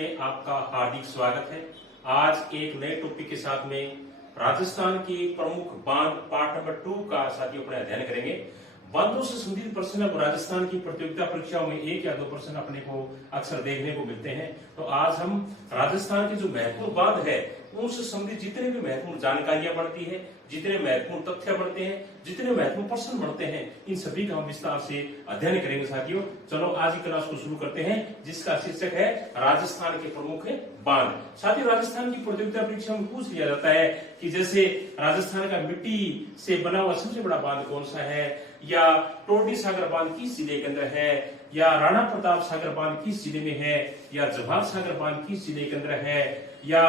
में आपका हार्दिक स्वागत है। आज एक नए टॉपिक के साथ में राजस्थान की प्रमुख बांध पार्ट नंबर 2 का साथियों अपने अध्ययन करेंगे। बांधों से संबंधित प्रश्न अब राजस्थान की प्रतियोगिता परीक्षाओं में 1 या 2 प्रश्न अपने को अक्सर देखने को मिलते हैं। तो आज हम राजस्थान की जो महत्वपूर्ण बांध है उनसे संबंधित जितने भी महत्वपूर्ण जानकारियां बढ़ती है, जितने महत्वपूर्ण तथ्य बढ़ते हैं, जितने महत्वपूर्ण प्रश्न बढ़ते हैं, इन सभी का हम विस्तार से अध्ययन करेंगे साथियों। चलो आज की क्लास को शुरू करते हैं, जिसका शीर्षक है राजस्थान के प्रमुख बांध। साथियों, राजस्थान की प्रतियोगिता परीक्षा में पूछ लिया जाता है कि जैसे राजस्थान का मिट्टी से बना हुआ सबसे बड़ा बांध कौन सा है, या टोटी सागर बांध किस जिले के अंदर है, या राणा प्रताप सागर बांध किस जिले में है, या जवाहर सागर बांध किस जिले के अंदर है, या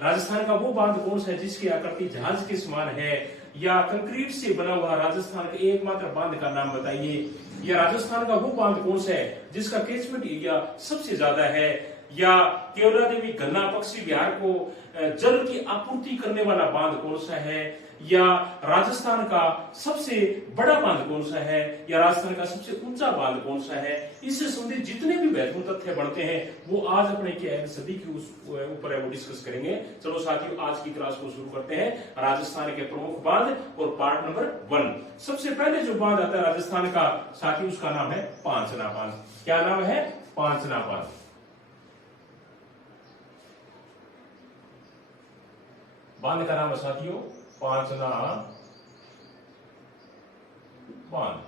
राजस्थान का वो बांध कौन सा है जिसकी आकृति जहाज के समान है, या कंक्रीट से बना हुआ राजस्थान का एकमात्र बांध का नाम बताइए, या राजस्थान का वो बांध कौन सा है जिसका कैचमेंट एरिया सबसे ज्यादा है, या केवला देवी गन्ना पक्षी विहार को जल की आपूर्ति करने वाला बांध कौन सा है, या राजस्थान का सबसे बड़ा बांध कौन सा है, या राजस्थान का सबसे ऊंचा बांध कौन सा है। इससे संबंधित जितने भी महत्वपूर्ण तथ्य बढ़ते हैं वो आज अपने क्या है सभी के ऊपर है वो डिस्कस करेंगे। चलो साथियों, आज की क्लास को शुरू करते हैं। राजस्थान के प्रमुख बांध और पार्ट नंबर 1। सबसे पहले जो बांध आता है राजस्थान का साथियों, उसका नाम है पांचना बांध। क्या नाम है? पांचना बांध। बांध का नाम है साथियों पांचना बांध।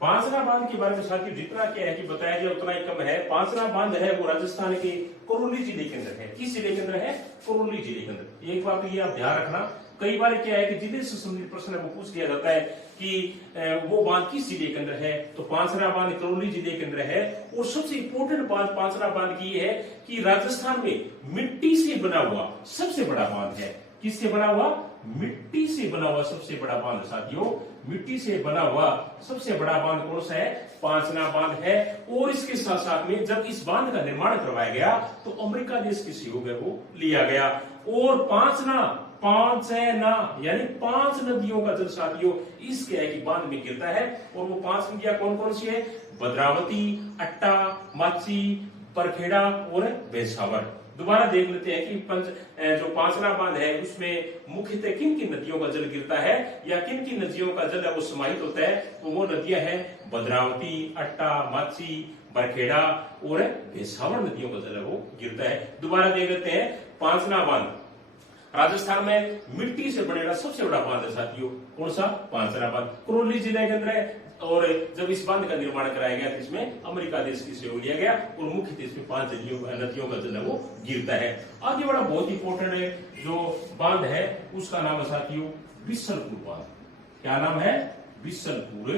पांचना बांध के बारे में साथियों जितना क्या है कि बताया गया उतना ही कम है। पांचना बांध है वो राजस्थान के करौली जिले के अंदर है। किस जिले के अंदर है? करौली जिले के अंदर। एक बात ये आप ध्यान रखना, कई बार क्या है कि जिले से संबंधित प्रश्न है वो पूछ लिया जाता है कि वो बांध किस जिले के अंदर है। तो पांचना बांध करौली जिले के अंदर है। और सबसे इंपोर्टेंट बात पांचना बांध की है कि राजस्थान में मिट्टी से बना हुआ सबसे बड़ा बांध है। किससे बना हुआ? मिट्टी से बना हुआ सबसे बड़ा बांध। साथियों, मिट्टी से बना हुआ सबसे बड़ा बांध कौन सा है? पांचना बांध है। और इसके साथ साथ में जब इस बांध का निर्माण करवाया गया तो अमेरिका देश के सहयोग है वो लिया गया। और पांचना यानी 5 नदियों का जल साथियों इस क्या है कि बांध में गिरता है। और वो 5 नदियां कौन कौन सी है? भद्रावती, अट्टा, माची, परखेड़ा और बेसावर। दोबारा देख लेते हैं कि जो पांचना बांध है उसमें मुख्यतः किन किन नदियों का जल गिरता है या किन किन नदियों का जल है वो समाहित होता है। तो वो नदियां हैं भद्रावती, अट्टा, माची, बरखेड़ा और बेसावर नदियों का जल है वो गिरता है। दोबारा देख लेते हैं, पांचना बांध राजस्थान में मिट्टी से बनेगा सबसे बड़ा बांध है साथियों। कौन सा? पांचना बांध करौली जिले के अंदर है। और जब इस बांध का निर्माण कराया गया तो इसमें अमेरिका देश की सहयोग लिया गया और मुख्यतः इसमें 5 नदियों का जल है वो गिरता है। आगे बड़ा बहुत इंपॉर्टेंट है जो बांध है उसका नाम है साथियों बिसलपुर बांध। क्या नाम है? बिसलपुर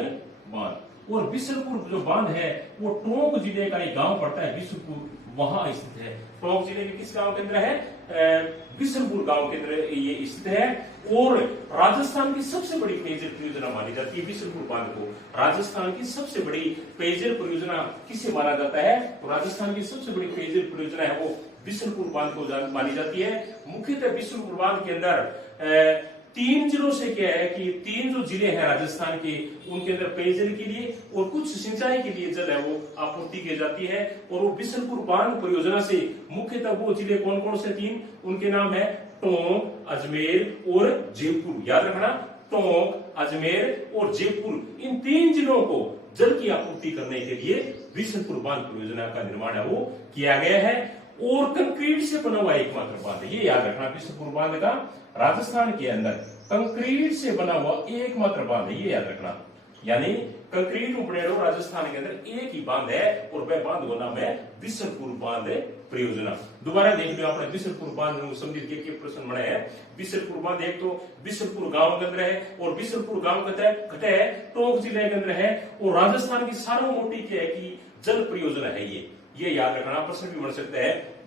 बांध। और बिसलपुर जो बांध है वो टोंक जिले का एक गांव पड़ता है बिसलपुर, वहां स्थित है। टोंक जिले के किस गांव के अंदर है? बिसलपुर गांव के अंदर ये स्थित है। और राजस्थान की सबसे बड़ी पेयजल परियोजना मानी जाती है बिसलपुर बांध को। राजस्थान की सबसे बड़ी पेयजल परियोजना किसे माना जाता है? तो राजस्थान की सबसे बड़ी पेयजल परियोजना है वो बिसलपुर बांध को मानी जाती है। मुख्यतः बिसलपुर बांध के अंदर 3 जिलों से क्या है कि 3 जो जिले हैं राजस्थान के उनके अंदर पेयजल के लिए और कुछ सिंचाई के लिए जल है वो आपूर्ति की जाती है। और वो बिसलपुर बांध परियोजना से मुख्यतः वो जिले कौन कौन से 3? उनके नाम है टोंक, अजमेर और जयपुर। याद रखना, टोंक, अजमेर और जयपुर, इन 3 जिलों को जल की आपूर्ति करने के लिए बिसलपुर बांध परियोजना का निर्माण है वो किया गया है। और कंक्रीट से बना हुआ एकमात्र बांध है, ये याद रखना, बिसलपुर बांध का राजस्थान के अंदर कंक्रीट से बना हुआ एकमात्र बांध है, ये याद रखना। यानी कंक्रीट उपनेड़ो राजस्थान के अंदर एक ही बांध है और वह बांध का नाम है बिसलपुर बांध परियोजना। दोबारा देख लो आपने बिसलपुर बांध संबंधित के प्रश्न बने हैं। बिसलपुर बांध एक तो बिसलपुर गांव के अंदर है और बिसलपुर गांव कटे है टोंक जिले के अंदर है। और राजस्थान की सारों मोटी क्या है कि जल परियोजना है ये याद रखना। प्रश्न भी बन सकता है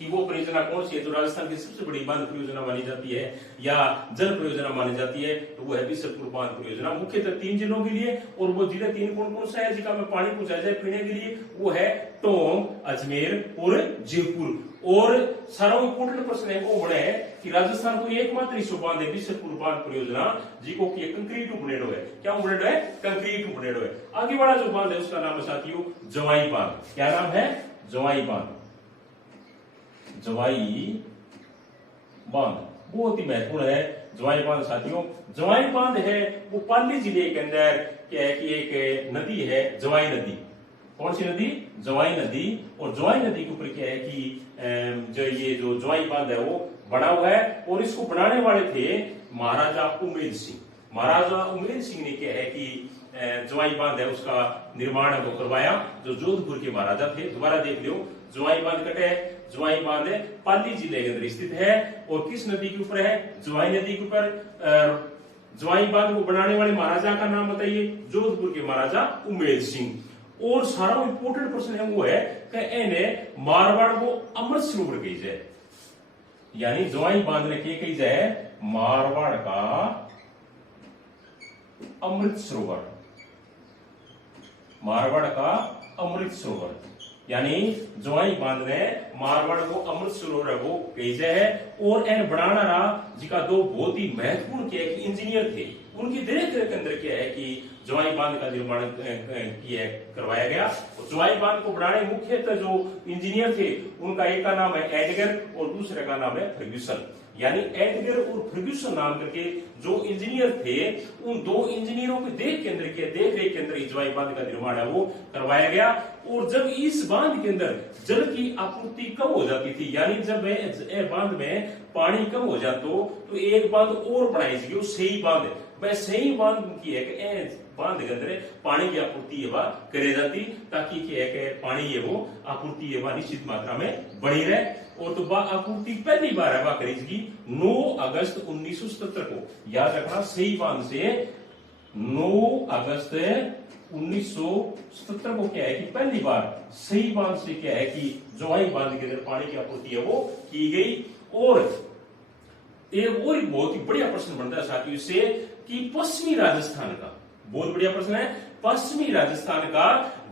कि वो परियोजना कौन सी है जो राजस्थान की सबसे बड़ी बांध परियोजना मानी जाती है या जल परियोजना मानी जाती है। तो वो है बिसलपुर बांध परियोजना, मुख्यतः 3 जिलों के लिए। और वो जिले 3 कौन कौन सा है जिसका में पानी पहुंचाया जाए पीने के लिए? वो है टोंक, अजमेर और जयपुर। और सारा इंपोर्टेंट प्रश्न है वो बड़ा है कि राजस्थान को एकमात्र इशू बांध है बिशनपुर बांध परियोजना जिको की कंक्रीट बनेडो है। क्या बनेडो है? कंक्रीट बनेडो है। आगे वाला जो बांध है उसका नाम है साथियों जवाई बांध। क्या नाम है? जवाई बांध। जवाई बांध बहुत ही महत्वपूर्ण है जवाई बांध साथियों। जवाई बांध है वो पाली जिले के अंदर क्या है कि एक नदी है जवाई नदी। कौन सी नदी? जवाई नदी। और जवाई नदी के ऊपर क्या है कि जो ये जो जवाई बांध है वो बना हुआ है और इसको बनाने वाले थे महाराजा उमेद सिंह। महाराजा उमेद सिंह ने क्या है कि जवाई बांध है उसका निर्माण है वो करवाया, जो जोधपुर के महाराजा थे। दोबारा देख लो, जवाई बांध कटे है, जवाई बांध पाली जिले के अंदर स्थित है और किस नदी के ऊपर है? जवाई नदी के ऊपर। जवाई बांध को बनाने वाले महाराजा का नाम बताइए? जोधपुर के महाराजा उमेद सिंह। और सारा इंपोर्टेंट प्रश्न है वो है कि इन्हें मारवाड़ को अमृत सरोवर कही जाए, यानी जवाई बांध ने कही जाए मारवाड़ का अमृत सरोवर। मारवाड़ का अमृत सरोवर यानी जवाई बांध ने मारवाड़ को अमृत सरोवर वो कही जाए। और इन बनाना रहा जिका दो बहुत ही महत्वपूर्ण क्या है कि इंजीनियर थे, उनकी देख रेख के अंदर क्या है कि जवाई बांध का निर्माण करवाया गया। और जवाई बांध को बनाने मुख्यतः जो इंजीनियर थे उनका एक का नाम है एडगर और दूसरे का नाम है फर्ग्यूसन। यानी एडगर और फर्ग्यूसन नाम करके जो इंजीनियर थे, उन दो इंजीनियरों के देख रेख के अंदर जवाई बांध का निर्माण है वो करवाया गया। और जब इस बांध के अंदर जल की आपूर्ति कम हो जाती थी, यानी जब बांध में पानी कम हो जाता तो एक बांध और बनाई जाएगी, वो सही बांध है। वह सही बांध की है कि बांध के अंदर पानी की आपूर्ति ये करे जाती ताकि क्या है कि पानी ये वो आपूर्ति ये निश्चित मात्रा में बनी रहे। और तो आपूर्ति पहली बार है करी जाएगी 9 अगस्त 1977 को। याद रखना, सही बांध से 9 अगस्त 1977 को क्या है कि पहली बार सही बांध से क्या है कि जवाई बांध के अंदर पानी की आपूर्ति है वो की गई। और एक और बहुत ही बढ़िया प्रश्न बनता है साथियों इससे कि पश्चिमी राजस्थान का, बहुत बढ़िया प्रश्न है, पश्चिमी राजस्थान का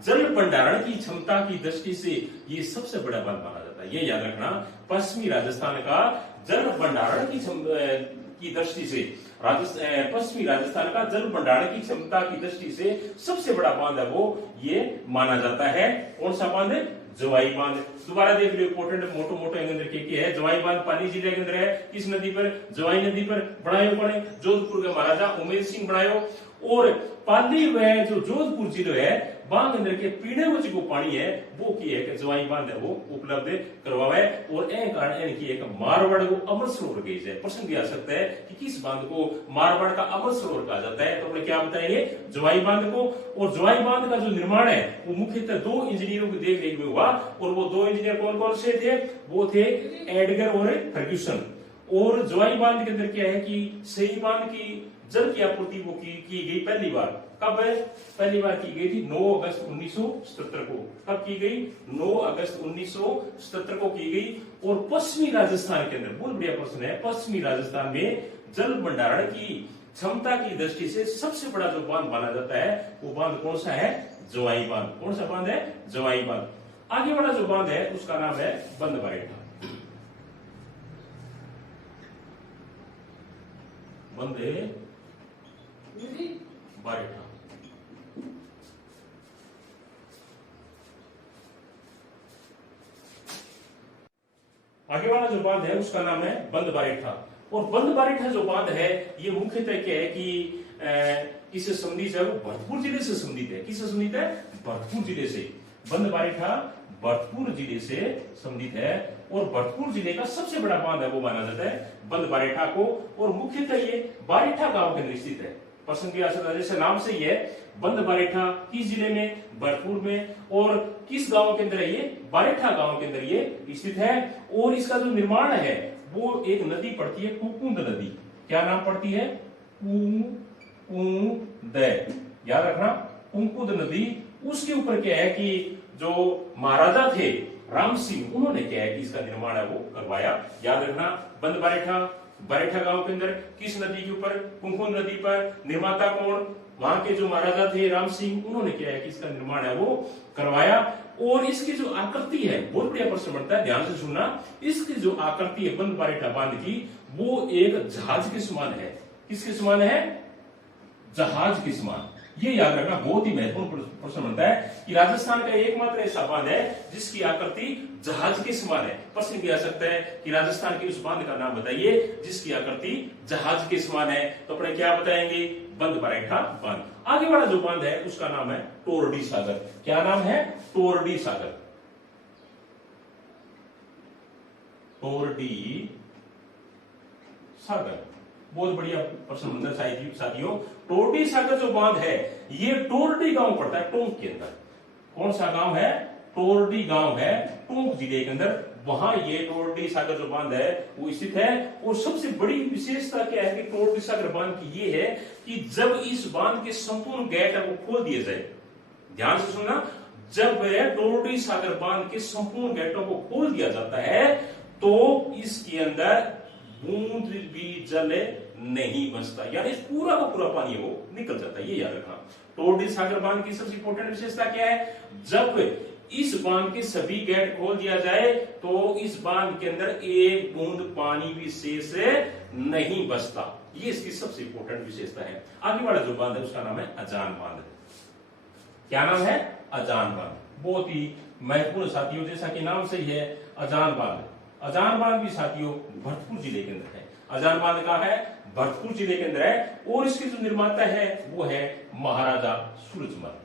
जल भंडारण की क्षमता की दृष्टि से ये सबसे बड़ा बांध माना जाता है। ये याद रखना, पश्चिमी राजस्थान का जल भंडारण की दृष्टि से पश्चिमी राजस्थान का जल भंडारण की क्षमता की दृष्टि से सबसे बड़ा बांध है वो ये माना जाता है। कौन सा बांध है? जवाई बांध। दोबारा देख लो, इंपोर्टेंट मोटो मोटो अंदर के है जवाई बांध पाली जिले के अंदर है। किस नदी पर? जवाई नदी पर। बनायो पड़े जोधपुर के महाराजा उमेद सिंह बनायो। और पाली में जो जोधपुर जिले है बांध अंदर के पीने वो जो पानी है वो की है कि जवाई बांध है वो उपलब्ध करवावे। और एक मारवाड़ को अमृत सरोवर कही जाए। प्रश्न भी आ सकता है कि किस बांध को मारवाड़ का अमृत सरोवर कहा जाता है, तो अपने क्या बताएंगे? जवाई बांध को। और जवाई बांध का जो निर्माण है वो मुख्यतः 2 इंजीनियरों की देख रेख में हुआ। और वो 2 इंजीनियर कौन कौन से थे? वो थे एडगर और फर्ग्यूसन। और जवाई बांध के अंदर क्या है कि सही बांध की जल की आपूर्ति वो की गई पहली बार। कब है? पहली बार की गई थी 9 अगस्त 1977 को। कब की गई? 9 अगस्त 1977 को की गई। और पश्चिमी राजस्थान के अंदर, बहुत बढ़िया प्रश्न है, पश्चिमी राजस्थान में जल भंडारण की क्षमता की दृष्टि से सबसे बड़ा जो बांध माना जाता है वो बांध कौन सा है? जवाई बांध। कौन सा बांध है? जवाई बांध। आगे वाला जो बांध है उसका नाम है बंद बारेठा। बंद बारेठा। आगे वाला जो बांध है उसका नाम है बंद बारेठा। और बंद बारेठा जो बांध है ये मुख्यतः क्या है कि किससे संबंधित है? वो भरतपुर जिले से संबंधित है। किससे संबंधित है? भरतपुर जिले से। बंद बारेठा भरतपुर जिले से संबंधित है और भरतपुर जिले का सबसे बड़ा बांध है वो माना जाता है बंद बारेठा को। और मुख्यतः ये बारेठा गांव के अंदर स्थित है। प्रश्न भी आ सकता है, जैसे नाम से ही है बंद बारेठा, किस जिले में? भरतपुर में। और किस गांव के अंदर है ये? बारेठा गांव के अंदर ये स्थित है। और इसका जो निर्माण है वो एक नदी पड़ती है कुकुंद नदी। क्या नाम पड़ती है? कुकुंद। याद रखना, कुकुंद नदी। उसके ऊपर क्या है कि जो महाराजा थे राम सिंह, उन्होंने क्या है कि इसका निर्माण है वो करवाया। याद रखना, बंद बारेठा, बारेठा गांव के अंदर किस नदी के ऊपर? कुकुंद नदी पर। निर्माता कौन? वहां के जो महाराजा थे राम सिंह, उन्होंने क्या है कि इसका निर्माण है वो करवाया। और इसकी जो आकृति है, बहुत बढ़िया प्रश्न बनता है, ध्यान से सुनना। इसकी जो आकृति है बंद बारेठा बांध की, वो एक जहाज के समान है। किसके समान है? जहाज के समान। ये याद रखना, बहुत ही महत्वपूर्ण प्रश्न बनता है कि राजस्थान का एकमात्र ऐसा बांध है जिसकी आकृति जहाज के समान है। प्रश्न किया जा सकता है कि राजस्थान के उस बांध का नाम बताइए जिसकी आकृति जहाज के समान है, तो अपने क्या बताएंगे? बंद बारेठा बांध। आगे वाला जो बांध है उसका नाम है टोरडी सागर। क्या नाम है? टोरडी सागर। टोरडी सागर, बहुत बढ़िया प्रश्न बनता है साथियों। टोरडी सागर जो बांध है ये टोरडी गांव पड़ता है टोंक के अंदर। कौन सा गांव है? टोरडी गांव है टोंक जिले के अंदर। वहां ये टोरडी सागर जो बांध है वो स्थित है। और सबसे बड़ी विशेषता क्या है कि टोरडी सागर बांध की ये है कि जब इस बांध के संपूर्ण गेट को खोल दिए जाए, ध्यान से सुनना, जब टोरडी सागर बांध के संपूर्ण गेटों को खोल दिया जाता है तो इसके अंदर बूंद भी जल नहीं बचता, यानी पूरा का पूरा पानी वो निकल जाता है। ये याद रखना। टोरडी सागर बांध की सबसे इंपॉर्टेंट विशेषता क्या है? जब इस बांध के सभी गेट खोल दिया जाए तो इस बांध के अंदर एक बूंद पानी भी शेष नहीं बचता। ये इसकी सबसे इंपॉर्टेंट विशेषता है। आगे वाला जो बांध है उसका नाम है अजान बांध। क्या नाम है? अजान बांध। बहुत ही महत्वपूर्ण साथियों, जैसा कि नाम से ही है अजान बांध। अजान बांध भी साथियों भरतपुर जिले के अंदर है। अजान बांध का है भरतपुर जिले के अंदर है और इसके जो निर्माता है वो है महाराजा सूरजमल।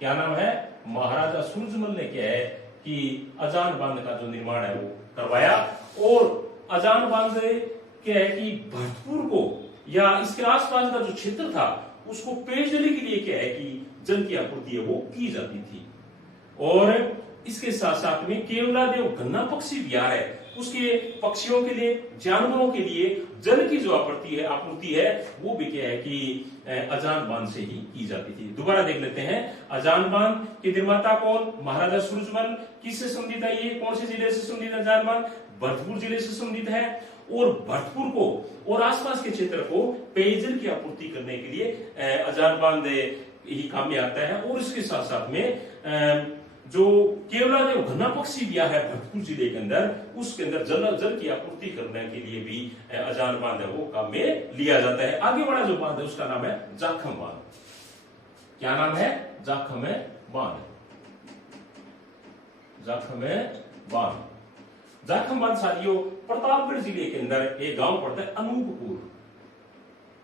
क्या नाम है? महाराजा सूरजमल ने क्या है कि अजान बांध का जो निर्माण है वो करवाया। और अजान बांध क्या है कि भरतपुर को या इसके आसपास का जो क्षेत्र था उसको पेयजल के लिए क्या है कि जल की आपूर्ति है वो की जाती थी। और इसके साथ साथ में केवलादेव गन्ना पक्षी विहार है, उसके पक्षियों के लिए, जानवरों के लिए जल की जो आपूर्ति है वो भी क्या है कि अजान बांध से ही की जाती थी। दोबारा देख लेते हैं। अजान बांध के निर्माता कौन? महाराजा सूरजमल। किससे संबंधित है ये? कौन से जिले से संबंधित है अजान बांध? भरतपुर जिले से संबंधित है। और भरतपुर को और आसपास के क्षेत्र को पेयजल की आपूर्ति करने के लिए अजान बांध ही काम में आता है। और इसके साथ साथ में जो केवलादेव गन्ना पक्षी विहार है भरतपुर जिले के अंदर, उसके अंदर जल की आपूर्ति करने के लिए भी अजान बांध है वो काम में लिया जाता है। आगे वाला जो बांध है उसका नाम है जाखम बांध। क्या नाम है? जाखम बांध। जाखम बांध। जाखम बांध साथियों प्रतापगढ़ जिले के अंदर एक गांव पड़ता है अनूपपुर।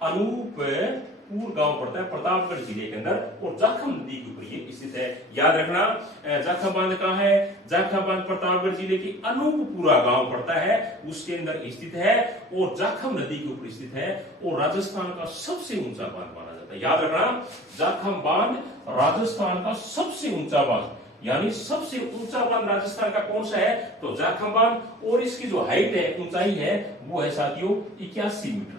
अनूपपुर गांव पड़ता है प्रतापगढ़ जिले के अंदर और जाखम नदी के ऊपर ये स्थित है। याद रखना जाखम बांध कहां है? जाखम बांध प्रतापगढ़ जिले की अनूपपुरा गांव पड़ता है, उसके अंदर स्थित है और जाखम नदी के ऊपर स्थित है और राजस्थान का सबसे ऊंचा बांध माना जाता है। याद रखना जाखम बांध राजस्थान का सबसे ऊंचा बांध, यानी सबसे ऊंचा बांध राजस्थान का कौन सा है? तो जाखम बांध। और इसकी जो हाइट है, ऊंचाई है, वो है साथियों 81 मीटर।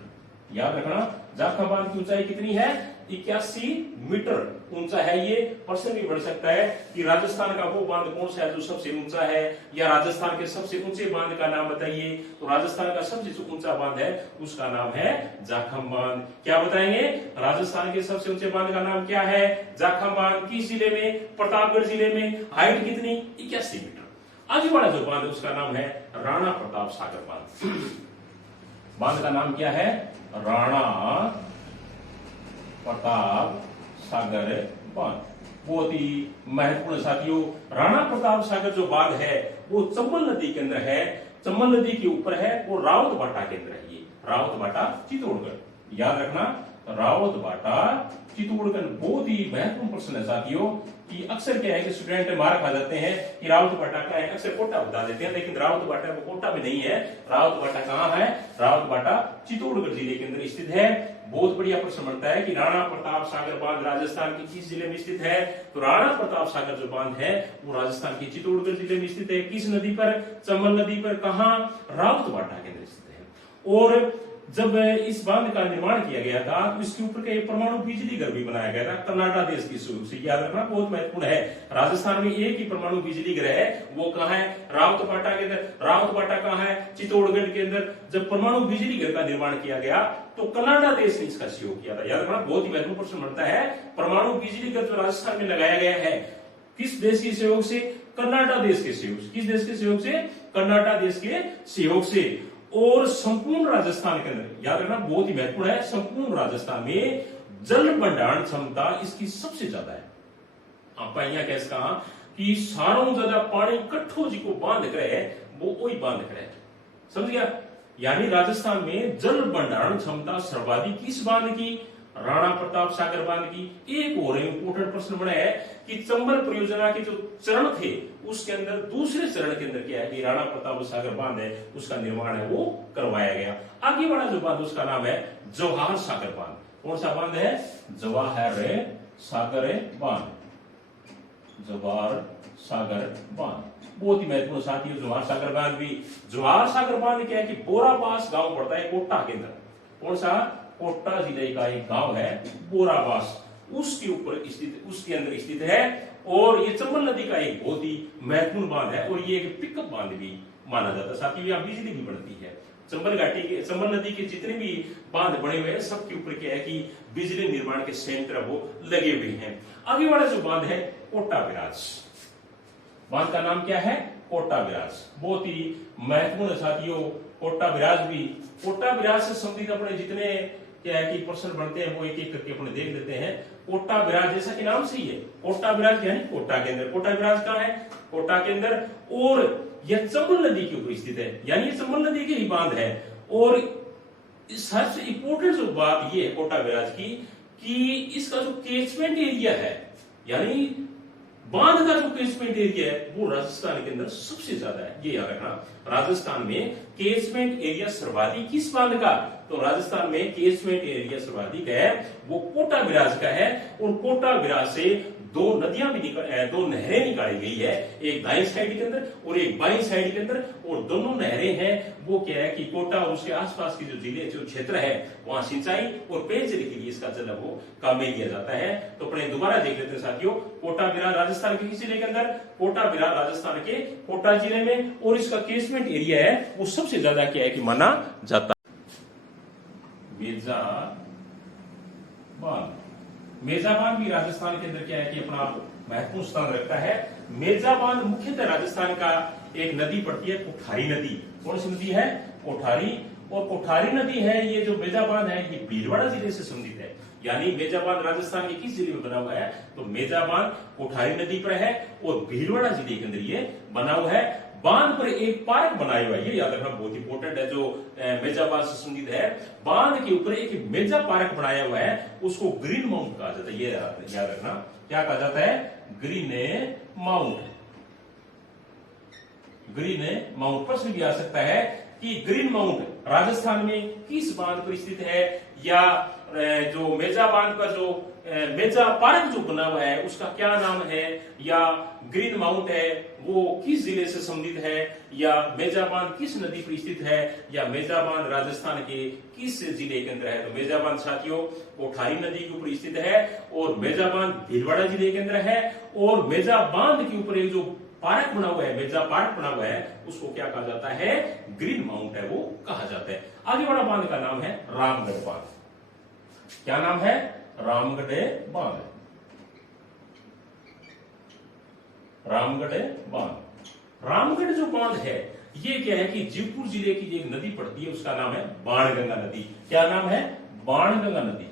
याद रखना जाखम बांध की ऊंचाई कितनी है? 81 मीटर ऊंचा है। ये प्रश्न भी बढ़ सकता है कि राजस्थान का वो बांध कौन सा है जो सबसे ऊंचा है, या राजस्थान के सबसे ऊंचे बांध का नाम बताइए। तो राजस्थान का सबसे ऊंचा बांध है उसका नाम है जाखम बांध। क्या बताएंगे? राजस्थान के सबसे ऊंचे बांध का नाम क्या है? जाखम बांध। किस जिले में? प्रतापगढ़ जिले में। हाइट कितनी? 81 मीटर। आगे वाला जो बांध है उसका नाम है राणा प्रताप सागर बांध। बांध का नाम क्या है? राणा प्रताप सागर बांध। बहुत ही महत्वपूर्ण साथियों, राणा प्रताप सागर जो बांध है वो चंबल नदी के अंदर है, चंबल नदी के ऊपर है और रावत बाटा के अंदर है। ये रावत बाटा चित्तौड़गढ़। याद रखना रावत बाटा चित्तौड़गढ़। बहुत ही महत्वपूर्ण प्रश्न है साथियों कि अक्सर क्या है कि स्टूडेंट मार खा जाते हैं कि रावत बाटा क्या है, अक्सर कोटा बता देते हैं, लेकिन रावत बाटा वो कोटा में नहीं है। रावत बाटा कहाँ है? रावत बाटा चित्तौड़गढ़ जिले के अंदर स्थित है। बहुत बढ़िया प्रश्न बनता है कि राणा प्रताप सागर बांध राजस्थान के किस जिले में स्थित है? तो राणा प्रताप सागर जो बांध है वो राजस्थान के चित्तौड़गढ़ जिले में स्थित है। किस नदी पर? चंबल नदी पर। कहाँ? रावत बाटा के अंदर स्थित है। और जब इस बांध का निर्माण किया गया था तो इसके ऊपर का परमाणु बिजली घर भी बनाया गया था कर्नाटक देश की शुरू से। याद रखना बहुत महत्वपूर्ण है। राजस्थान में एक ही परमाणु बिजली घर है, वो कहाँ है? रावत बाटा के अंदर। रावत बाटा कहाँ है? चित्तौड़गढ़ के अंदर। जब परमाणु बिजली घर का निर्माण किया गया तो कर्नाटक देश ने इसका सहयोग किया था। याद रखना बहुत ही महत्वपूर्ण प्रश्न बनता है। परमाणु बिजली घर जो राजस्थान में लगाया गया है किस देश के सहयोग से? कर्नाटक देश के सहयोग से। किस देश के सहयोग से? कर्नाटक देश के सहयोग से। और संपूर्ण राजस्थान के अंदर, याद रखना बहुत ही महत्वपूर्ण है, संपूर्ण राजस्थान में जल भंडारण क्षमता इसकी सबसे ज्यादा है। आप यहाँ कैसे कहा कि सारों ज्यादा पानी कट्ठो जी को बांध करे वो वही बांध करे, समझ गया? यानी राजस्थान में जल भंडारण क्षमता सर्वाधिक किस बांध की? राणा प्रताप सागर बांध की। एक और इंपोर्टेंट प्रश्न बना है कि चंबल परियोजना के जो चरण थे उसके अंदर दूसरे चरण के अंदर क्या है कि राणा प्रताप सागर बांध है उसका निर्माण है वो करवाया गया। आगे वाला जो बांध उसका नाम है जवाहर सागर बांध। कौन सा बांध है? जवाहर सागर बांध। जवाहर सागर बांध बहुत ही महत्वपूर्ण साथी है। जवाहर सागर बांध भी, जवाहर सागर बांध क्या है कि बोराबास गांव पड़ता है कोटा के अंदर। कौन सा? कोटा जिले का एक गांव है बोराबास, उसके ऊपर स्थित, उसके अंदर स्थित है। और ये चंबल नदी का एक बहुत ही महत्वपूर्ण बांध है और ये एक पिकअप बांध भी माना जाता है। साथ ही यहाँ बिजली भी बनती है। चंबल घाटी के, चंबल नदी के जितने भी बांध बने हुए हैं सबके ऊपर क्या है कि बिजली निर्माण के संयंत्र वो लगे हुए हैं। आगे वाला जो बांध है कोटा बिराज, बांध का नाम क्या है? कोटा बिराज। बहुत ही महत्वपूर्ण साथियों कोटा बिराज भी, कोटा बिराज से संबंधित अपने जितने क्या है कि प्रश्न बनते हैं वो एक एक करके अपने देख लेते हैं। कोटा बिराज जैसा कि नाम से ही है, कोटा बिराज यानी कोटा के अंदर। कोटा बिराज कहाँ है? कोटा के अंदर। और यह चंबल नदी के ऊपर स्थित है, यानी ये चंबल नदी के ही बांध है। और सबसे इंपोर्टेंट जो बात ये है कोटा बिराज की कि इसका जो कैचमेंट एरिया है, यानी बांध का जो कैचमेंट एरिया है वो राजस्थान के अंदर सबसे ज्यादा है। ये याद रखना, राजस्थान में कैचमेंट एरिया सर्वाधिक किस बांध का? तो राजस्थान में कैचमेंट एरिया सर्वाधिक है वो कोटा बिराज का है। और कोटा बिराज से दो नदियां भी दो नहरें निकाली गई है, एक दाईं साइड के अंदर और एक बाईं साइड के अंदर। और दोनों नहरें हैं वो क्या है कि कोटा और उसके आसपास के जो जिले जो क्षेत्र है वहां सिंचाई और पेयजल के लिए इसका जल वो काम में लिया जाता है। तो अपने दोबारा देख लेते हैं साथियों, कोटा बिराज राजस्थान के किस जिले के अंदर? कोटा बिराज राजस्थान के कोटा जिले में। और इसका कैचमेंट एरिया है वो सबसे ज्यादा क्या है कि माना जाता है। मेजा बांध, मेजा बांध भी राजस्थान के अंदर क्या है कि अपना महत्वपूर्ण स्थान रखता है। मेजा बांध मुख्यतः राजस्थान का एक नदी पड़ती है कोठारी नदी। कौन सी नदी है? कोठारी। और कोठारी नदी है ये जो मेजा बांध है ये भीलवाड़ा जिले से संबंधित है। यानी मेजा बांध राजस्थान के किस जिले में बना हुआ है? तो मेजा बांध कोठारी नदी पर है और भीलवाड़ा जिले के अंदर ये बना हुआ है। बांध पर एक पार्क बनाया हुआ है, ये याद रखना बहुत इंपॉर्टेंट है। जो मेजा बांध से संबंधित है, बांध के ऊपर एक मेजा पार्क बनाया हुआ है, उसको ग्रीन माउंट कहा जाता है। ये याद रखना, क्या कहा जाता है? Green mount. Green mount. प्रश्न भी आ सकता है कि ग्रीन माउंट राजस्थान में किस बांध पर स्थित है, या जो मेजा बांध का जो मेजा पार्क जो बना हुआ है उसका क्या नाम है, या ग्रीन माउंट है वो किस जिले से संबंधित है, या मेजा बांध किस नदी पर स्थित है, या मेजा बांध राजस्थान के किस जिले के अंदर है? तो मेजा बांध साथियों कोठारी नदी के ऊपर स्थित है और मेजा बांध भीलवाड़ा जिले के अंदर है। और मेजा बांध के ऊपर एक जो पार्क बना हुआ है, मेजा पार्क बना हुआ है, उसको क्या कहा जाता है? ग्रीन माउंट है वो कहा जाता है। आगे वाला बांध का नाम है रामगढ़ बांध। क्या नाम है? रामगढ़ बांध। रामगढ़ बांध। रामगढ़ जो बांध है ये क्या है कि जयपुर जिले की एक नदी पड़ती है उसका नाम है बाणगंगा नदी। क्या नाम है? बाणगंगा नदी।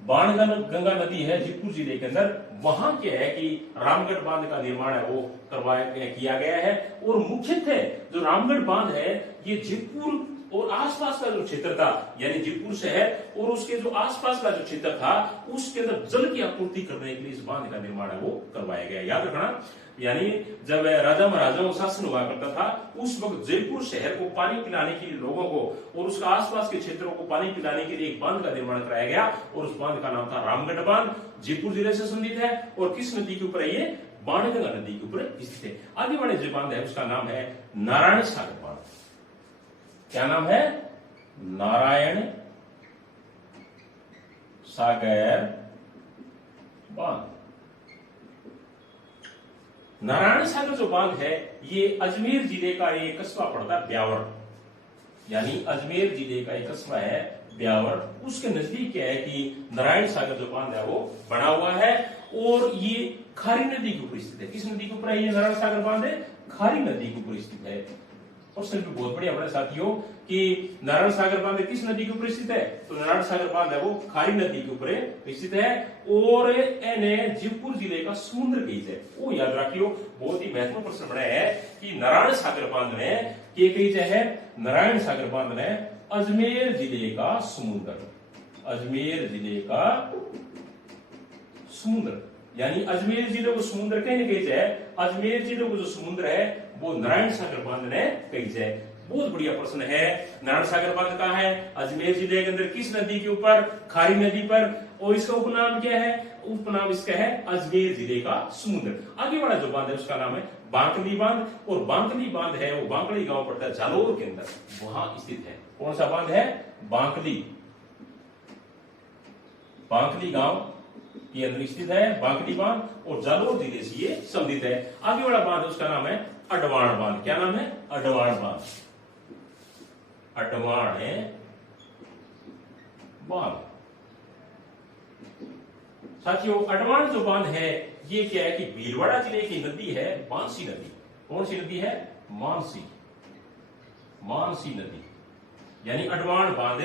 बाणगंगा नदी है जयपुर जिले के अंदर। वहां क्या है कि रामगढ़ बांध का निर्माण है वो किया गया है। और मुख्यतः जो रामगढ़ बांध है ये जयपुर और आसपास का जो क्षेत्र था, यानी जयपुर शहर और उसके जो आसपास का जो क्षेत्र था उसके अंदर जल की आपूर्ति करने के लिए इस बांध का निर्माण है वो करवाया गया। याद रखना, यानी जब राजा महाराजाओं का शासन हुआ करता था उस वक्त जयपुर शहर को पानी पिलाने के लिए लोगों को और उसके आसपास के क्षेत्रों को पानी पिलाने के लिए एक बांध का निर्माण कराया गया और उस बांध का नाम था रामगढ़ बांध। जयपुर जिले से संबंधित है और किस नदी के ऊपर है? ये बाणगंगा नदी के ऊपर स्थित है। आगे वाले जो बांध है उसका नाम है नारायण सागर बांध। क्या नाम है? नारायण सागर बांध। नारायण सागर जो बांध है ये अजमेर जिले का एक कस्बा पड़ता है ब्यावर, यानी अजमेर जिले का एक कस्बा है ब्यावर, उसके नजदीक क्या है कि नारायण सागर जो बांध है वो बना हुआ है। और ये खारी नदी के ऊपर स्थित है। किस नदी के ऊपर है ये नारायण सागर बांध है? खारी नदी के ऊपर स्थित है। क्वेश्चन भी बहुत बढ़िया हमारे साथियों कि नारायण सागर बांध किस नदी के ऊपर स्थित है? तो नारायण सागर बांध है वो खारी नदी के ऊपर स्थित है और जयपुर जिले का समुद्र बीच है। वो याद रखियो, बहुत ही महत्वपूर्ण प्रश्न बना है कि नारायण सागर बांध में के कही है? नारायण सागर बांध में अजमेर जिले का समुद्र, अजमेर जिले का समुद्र, यानी अजमेर जिले को समुद्र कहने कही जाए, अजमेर जिले को जो समुद्र है वो नारायण सागर बांध ने कही जाए। बहुत बढ़िया प्रश्न है। नारायण सागर बांध कहाँ है? अजमेर जिले के अंदर। किस नदी के ऊपर? खारी नदी पर। और इसका उपनाम क्या है? उपनाम इसका है अजमेर जिले का समुद्र। आगे वाला जो बांध है उसका नाम है बांकली बांध, और बांकली बांध है वो बांकली गांव पड़ता है जालोर के अंदर, वहां स्थित है। कौन सा बांध है? बांकली, बांकली गांव के अंदर स्थित है बांकली बांध, और जालोर जिले से ये संबंधित है। आगे वाला बांध है उसका नाम है अडवाण बांध। क्या नाम है? अडवाण बांध, अडवाण है बांध। साथियों अडवाण जो बांध है ये क्या है कि भीलवाड़ा जिले की नदी है मानसी नदी। कौन सी नदी है? मानसी, मानसी नदी, यानी अडवाण बांध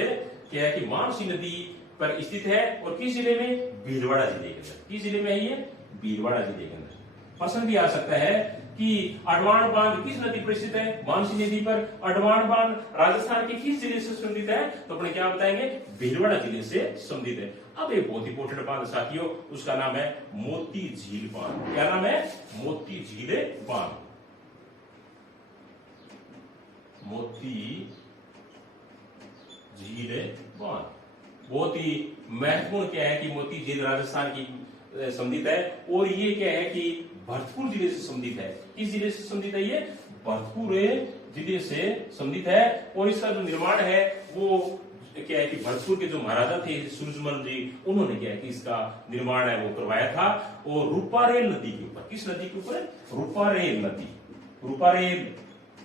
क्या है कि मानसी नदी पर स्थित है। और किस जिले में? भीलवाड़ा जिले के अंदर। किस जिले में है ये? भीलवाड़ा जिले के अंदर। प्रश्न भी आ सकता है कि अडवाण बांध किस नदी पर स्थित है? मानसी नदी पर। अडवाण बांध राजस्थान के किस जिले से संबंधित है? तो अपने क्या बताएंगे? भीलवाड़ा जिले से संबंधित है। अब एक बहुत इंपोर्टेंट बांध साथियों, उसका नाम है मोती झील बांध। क्या नाम है? मोती झील बांध, मोती झील बांध। बहुत ही महत्वपूर्ण क्या है कि मोती झील राजस्थान की संबंधित है, और ये क्या है कि भरतपुर जिले से संबंधित है। किस जिले से संबंधित है ये? भरतपुर जिले से संबंधित है। और इसका जो निर्माण है वो क्या है कि भरतपुर के जो महाराजा थे सूरजमल जी, उन्होंने क्या है कि इसका निर्माण है वो करवाया था। और रूपारेल नदी के ऊपर। किस नदी के ऊपर? रूपारेल नदी, रूपारेल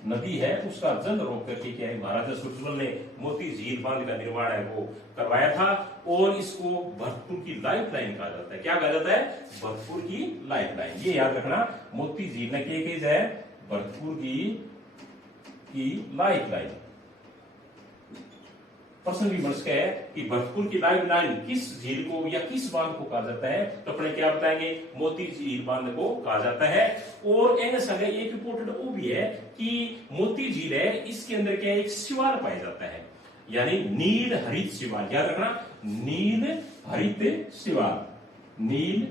नदी है उसका जल रोक करके क्या है महाराजा सूरजमल ने मोती झील बांध का निर्माण है वो करवाया था। और इसको भरतपुर की लाइफ लाइन कहा जाता है। क्या कहा जाता है? भरतपुर की लाइफ लाइन। ये याद रखना, मोती झील ने क्या कही जाए? भरतपुर की लाइफ लाइन। प्रश्न भी बन सकता है कि भरतपुर की लाइफ लाइन किस झील को या किस बांध को कहा जाता है? तो अपने क्या बताएंगे? मोती झील बांध को कहा जाता है। और एक इंपोर्टेंट वो भी है कि मोती झील है, इसके अंदर क्या है? एक शिवार पाया जाता है, यानी नील हरित शिवार। याद रखना, नील हरित शिवार, नील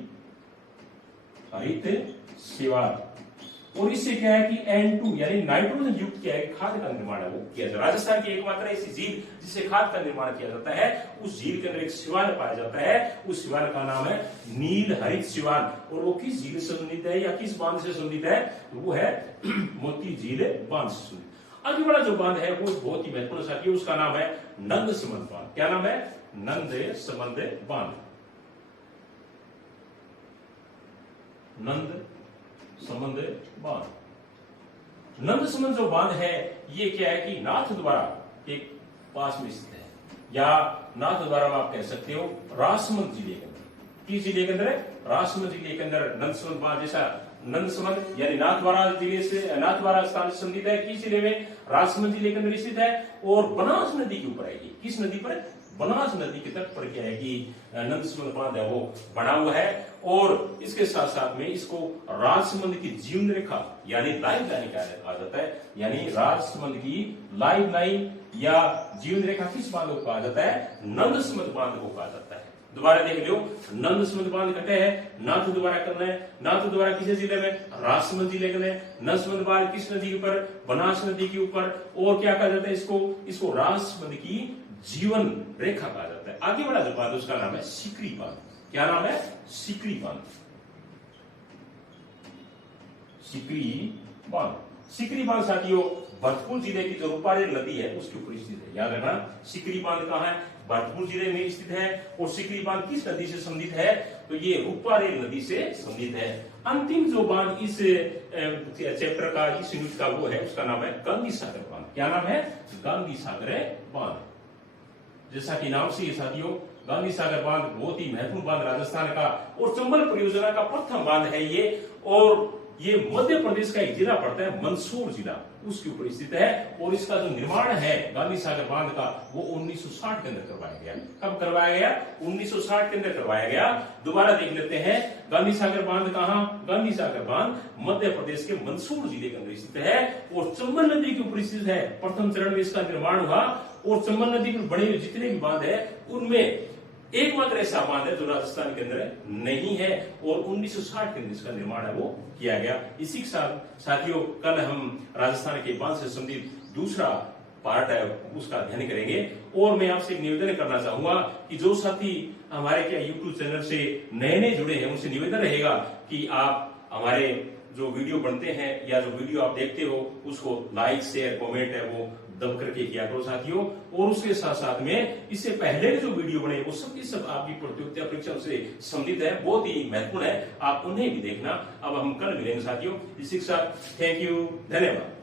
हरित शिवार। और इससे क्या है कि N2 यानी नाइट्रोजन युक्त क्या है खाद का निर्माण है वो किया जाता है। राजस्थान की एकमात्र ऐसी झील जिससे खाद का निर्माण किया जाता है, उस झील के अंदर एक शिवार पाया जाता है, उस शिवार का नाम है नील हरित शिवार। और वो किस झील से संबंधित है या किस बांध से संबंधित है? तो वो है मोती झील बांध से संबंधित। आगे वाला जो बांध है वो बहुत ही महत्वपूर्ण साथी, उसका नाम है नंद समंद बांध। क्या नाम है? नंद समंद बांध, नंद समंद बांध। नंद समंद जो बांध है ये क्या है कि नाथद्वारा के पास में स्थित है, या नाथद्वारा आप कह सकते हो राजसमंद जिले के अंदर। किस जिले के अंदर है? राजसमंद जिले के अंदर नंद समंद बांध। जैसा नंद समंद यानी नाथद्वारा जिले से, नाथद्वारा स्थान से संबंधित है। किस जिले में? राजसमंद जिले के अंदर स्थित है। और बनास नदी के ऊपर है ये। किस नदी पर? बनास नदी के तट पर क्या है कि नंद समंद बांध है वो बना हुआ है। और इसके साथ साथ में इसको राजसमंद की जीवन रेखा यानी लाइफ लाइन कहा जाता है, यानी राजसमंद की लाइफ लाइन या जीवन रेखा किस बांध को कहा जाता है? नंद समंद बांध को कहा जाता है। दोबारा देख लो, नंद समंद बांध कहते हैं नाथ द्वारा करना है। नाथ द्वारा किस जिले में? राजसमंद जिले के अंदर। नंद समंद बांध किस नदी के ऊपर? बनास नदी के ऊपर। और क्या कहा जाता है इसको राजसमंद की जीवन रेखा कहा जाता है। आगे वाला जो बांध उसका नाम है सिकरी बांध। क्या नाम है? सिकरी बांध, सिकरी बांध। सिकरी बांध साथियों भरतपुर जिले की जो रूपारेल नदी है उसके ऊपर स्थित है। याद रखना, सिकरी बांध कहां है? भरतपुर जिले में स्थित है। और सिकरी बांध किस नदी से संबंधित है? तो ये रूपारेल नदी से संबंधित है। अंतिम जो बांध इस चैप्टर का, इस यूनिट का वो है, उसका नाम है गांधी सागर बांध। क्या नाम है? गांधी सागर बांध। जैसा कि नाम से ये साथियों गांधी सागर बांध बहुत ही महत्वपूर्ण बांध राजस्थान का, और चंबल परियोजना का प्रथम बांध है ये, और ये मध्य प्रदेश का एक जिला पड़ता है मंदसौर जिला, उसके ऊपर स्थित है। और इसका जो निर्माण है गांधी सागर बांध का वो 1960 के अंदर करवाया गया। कब करवाया गया? 1960 के अंदर करवाया गया। दोबारा देख लेते हैं, गांधी सागर बांध कहां? गांधी सागर बांध मध्य प्रदेश के मंदसौर जिले के अंदर स्थित है और चंबल नदी के ऊपर स्थित है। प्रथम चरण में इसका निर्माण हुआ और चंबल नदी पर बने हुए जितने भी बांध है उनमें एकमात्र ऐसा बांध है जो राजस्थान के अंदर नहीं है, और 1960 के अंदर इसका निर्माण है वो किया गया। इसी के साथ साथियों कल हम राजस्थान के बांध से संबंधित दूसरा पार्ट है उसका अध्ययन करेंगे। और मैं आपसे एक निवेदन करना चाहूंगा कि जो साथी हमारे क्या यूट्यूब चैनल से नए नए जुड़े हैं उनसे निवेदन रहेगा कि आप हमारे जो वीडियो बनते हैं या जो वीडियो आप देखते हो उसको लाइक शेयर कमेंट है वो दब करके किया करो साथियों। और उसके साथ साथ में इससे पहले जो वीडियो बने वो सब आपकी प्रतियोगिता परीक्षा से संबंधित है, बहुत ही महत्वपूर्ण है, आप उन्हें भी देखना। अब हम कल मिलेंगे साथियों। इसी के साथ थैंक यू, धन्यवाद।